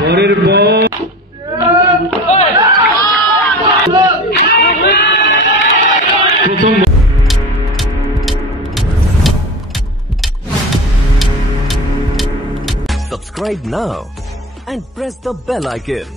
পরের বল প্রথম Subscribe now and press the bell icon.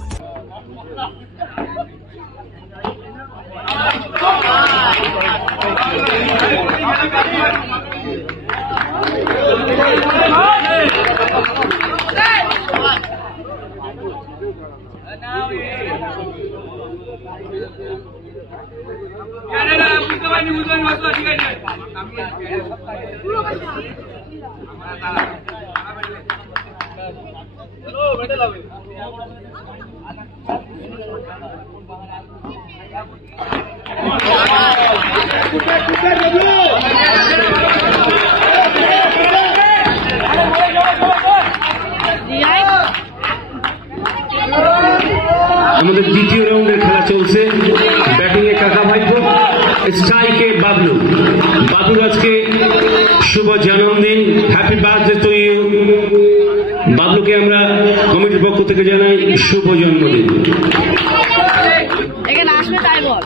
আমাদের দ্বিতীয় রাউন্ডের খেলা চলছে। ব্যাটিং এ কাকা ভাইপো, স্ট্রাইকে বাবলু। বাবলুর আজকে শুভ জন্মদিন, হ্যাপি বার্থডে টু ইউ। বাবলুকে আমরা কমিটির পক্ষ থেকে জানাই শুভ জন্মদিন। এখানে আসবে তাই বল।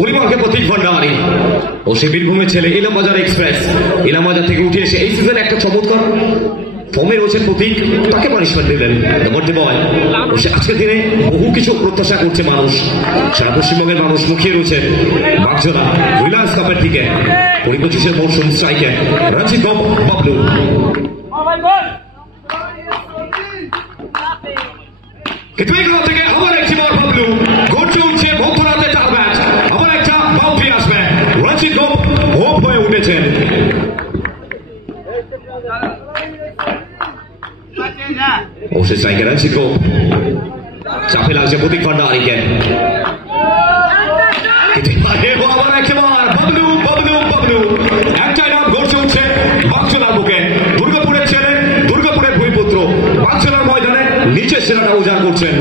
পরিবারকে প্রতীক ভণ্ডারী ও সে বীরভূমের ছেলে ইলামবাজার এক্সপ্রেস। ইলামবাজার থেকে উঠে এসে এই সিজনে একটা চমৎকার ফর্মে রয়েছেন প্রতীক, তাকে পানিশমেন্ট দিলেন বর্তী বয়। ও সে আজকের দিনে বহু কিছু প্রত্যাশা করছে মানুষ, সারা পশ্চিমবঙ্গের মানুষ মুখিয়ে রয়েছে বাগজোলা রিলায়েন্স কাপের দিকে। 2025-এর মৌসুম স্ট্রাইকে রঞ্জিত বাবলু। কিন্তু এগুলো থেকে আবার একটি বার বাবলু গর্জে উঠছে মধ্যরাতে 4 ম্যাচ। আবার একটা বাউন্ডারি আসবে, রঞ্জিত হোপ হয়ে উঠেছেন। অবশ্যই স্ট্রাইকার রঞ্জিত চাপে লাগছে প্রতীক ভণ্ডারীকে। আবার একবার বাবলু বাবলু বাবলু একটাই নাম গর্জে উঠছে বাগজোলার বুকে। দুর্গাপুরের ছেলে, দুর্গাপুরের ভূমিপুত্র, বাগজোলার ময়দানে নিচের সেরাটা উজাড় করছেন।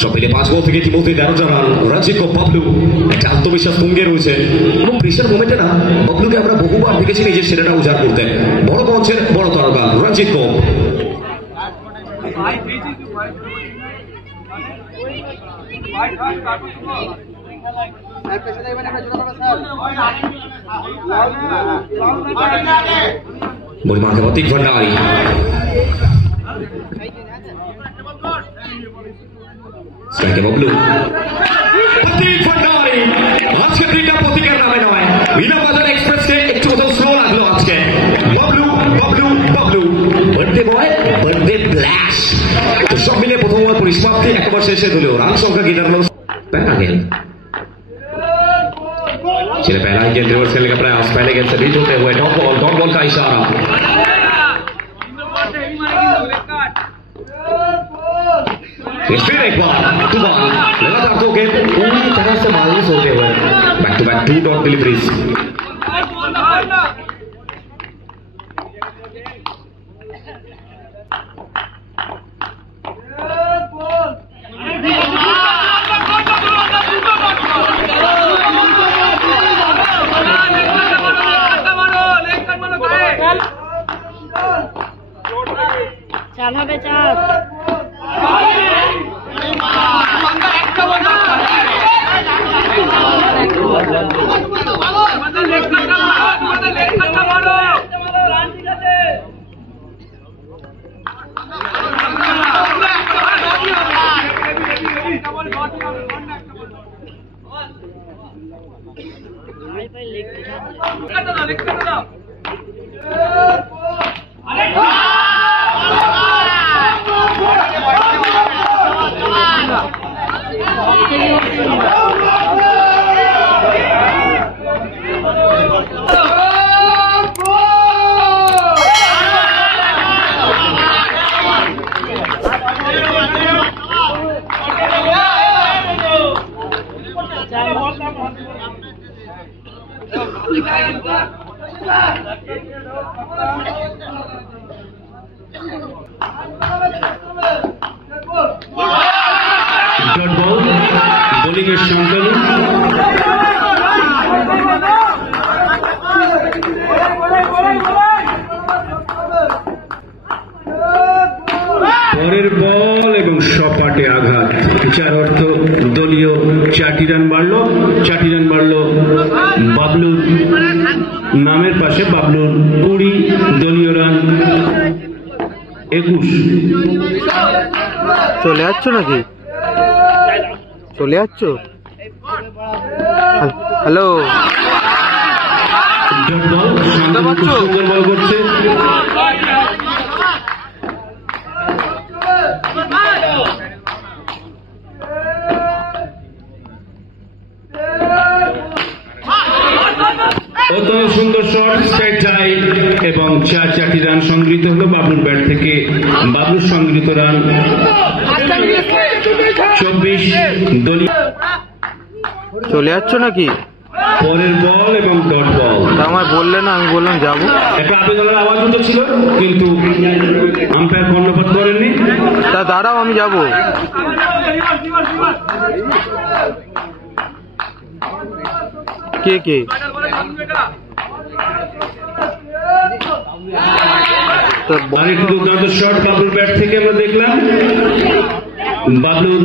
সব মিলে 5 বল থেকে ইতিমধ্যে 13টা রান। রঞ্জিত বাবলু একটা আত্মবিশ্বাস তুঙ্গে রয়েছে এবং প্রেশার মোমেন্টে না বাবলুকে আমরা বহুবার দেখেছি নিজের সেরাটা উজাড় করতে। বড় মঞ্চের বড় তারকা রঞ্জিত। মরিমাকে প্রতীক ভণ্ডারী স্ট্রাইকে বাবলু। প্রতীক ভণ্ডারী আজকে দিনটা প্রতীকের নামে নয়, ইলামবাজার এক্সপ্রেসকে একটু কোথাও স্লো লাগলো আজকে। Bablu Bablu Bablu birthday boy, birthday ব্ল্যাশ। তো সব মিলে প্রথম ওভার পরিসমাপ্তি, একবার শেষে দিলেও রান সংখ্যা কি দাঁড়ালো। पहला गेंद चले, पहला ही गेंद रिवर्स खेलने का प्रयास, पहले गेंद से बीच होते हुए डॉट बॉल का इशारा। फिर एक बार दोबारा लगातार 2 गेंद पूरी तरह से मायूस होते हुए back to back 2 dot deliveries. চাল হবে চাল। ডট বল, বোলিং এর সন্তানী। পরের বল এবং সপাটে আঘাত, যার অর্থ দলীয় 4টি রান বাড়ল। 4টি রান বাড়ল বাবলুর নামের পাশে। বাবলুর 20, দলীয় রান 21। চলে যাচ্ছ নাকি? চলে যাচ্ছ? হ্যালো, ডট বল, সুন্দর বল করছে। অত্যন্ত সুন্দর শট, স্ট্রেট ড্রাইভ এবং 4টি রান সংগৃহীত হলো বাবলুর ব্যাট থেকে। বাবলুর সংগৃহীত রান 24, দলীয়। চলে যাচ্ছ নাকি? পরের বল এবং ডট বল। তা আমায় বললে না, আমি বললাম যাবো। একটা আবেদনের আওয়াজ ছিল, কিন্তু আম্পায়ার কর্ণপাত করেননি। তা দাঁড়াও, আমি যাবো। কে কে? আরেকটি দুর্দান্ত শট বাবলুর ব্যাট থেকে আমরা দেখলাম। বাবলুর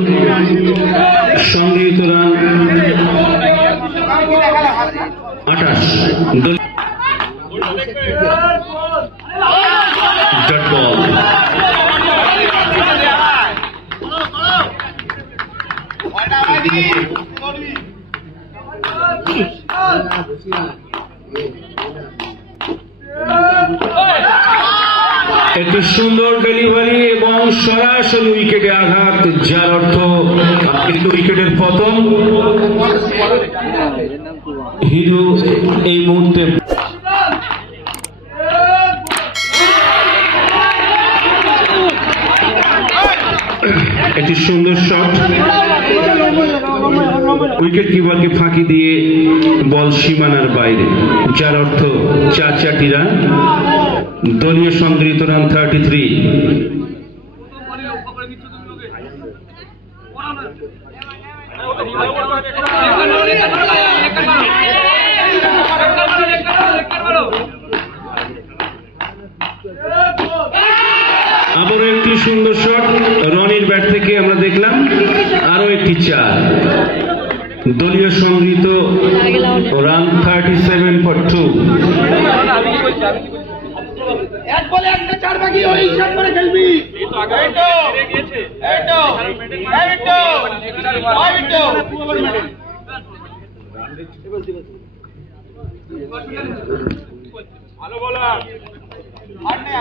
সংগৃহীত রান 28, ডট বল। একটি সুন্দর ডেলিভারি এবং সরাসরি উইকেটে আঘাত, যার অর্থ একটু উইকেটের পতন। হিরো এই মুহূর্তে একটি সুন্দর শট, উইকেট কিপারকে ফাঁকি দিয়ে বল সীমানার বাইরে, যার অর্থ 4টি রান। দলীয় সংগৃহীত রান 33। আবারও একটি সুন্দর শট রনির ব্যাট থেকে আমরা দেখলাম। আরো একটি 4, দলীয় সংগৃহীত রান 37 for 2। এক বলে একটা 4 বাকি, ওই হিসাব করে খেলবি। এই তো আগে গিয়েছে, এই তো ভালো বলার আর নেই।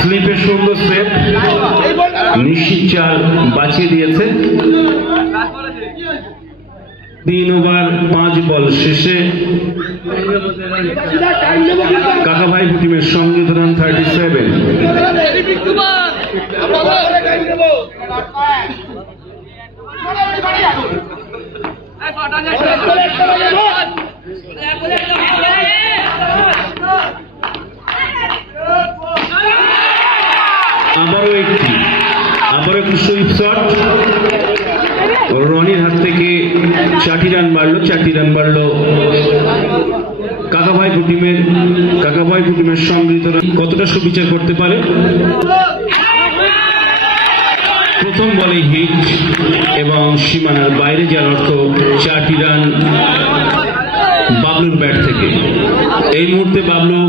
স্লিপে সুন্দর সেভ, নিশ্চিত 4 বাঁচিয়ে দিয়েছে। 3 ওভার 5 বল শেষে কাকাভাই টিমের সংগৃহীত রান 37। আবারও একটু সুইপ শট রনির হাত থেকে। 4টি রান বাড়লো কাকাভাই টিমের সংগৃহীত রান। কতটা সুবিচার করতে পারে? প্রথম বলে হিট এবং সীমানার বাইরে, যার অর্থ 4টি রান বাবলুর ব্যাট থেকে। এই মুহূর্তে বাবলু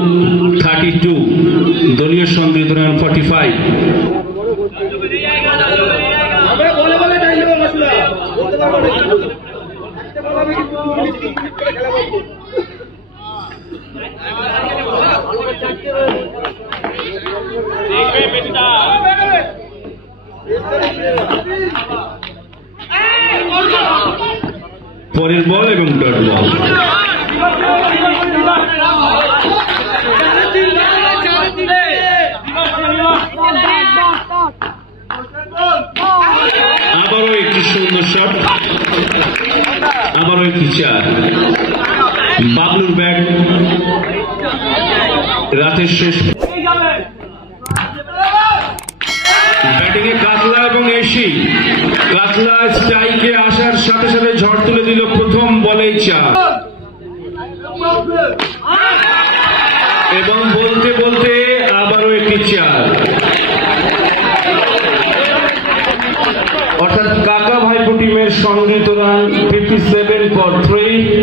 32, দলীয় সংগৃহীত রান 45। পরের বল এবং ডট বল। আবারও একটি সুন্দর শট, আবারও একটি চার। বাবলুর ব্যাট রাতের শেষ। ব্যাটিং এ কাতলা এবং এসি। কাতলা স্ট্রাইকে আসার সাথে সাথে ঝড় তুলে দিল প্রথম বলেই চার, এবং বলতে বলতে আবারও একটি চার। অর্থাৎ কাকা ভাইপো টিমের সংগৃহীত রান 57 for 3।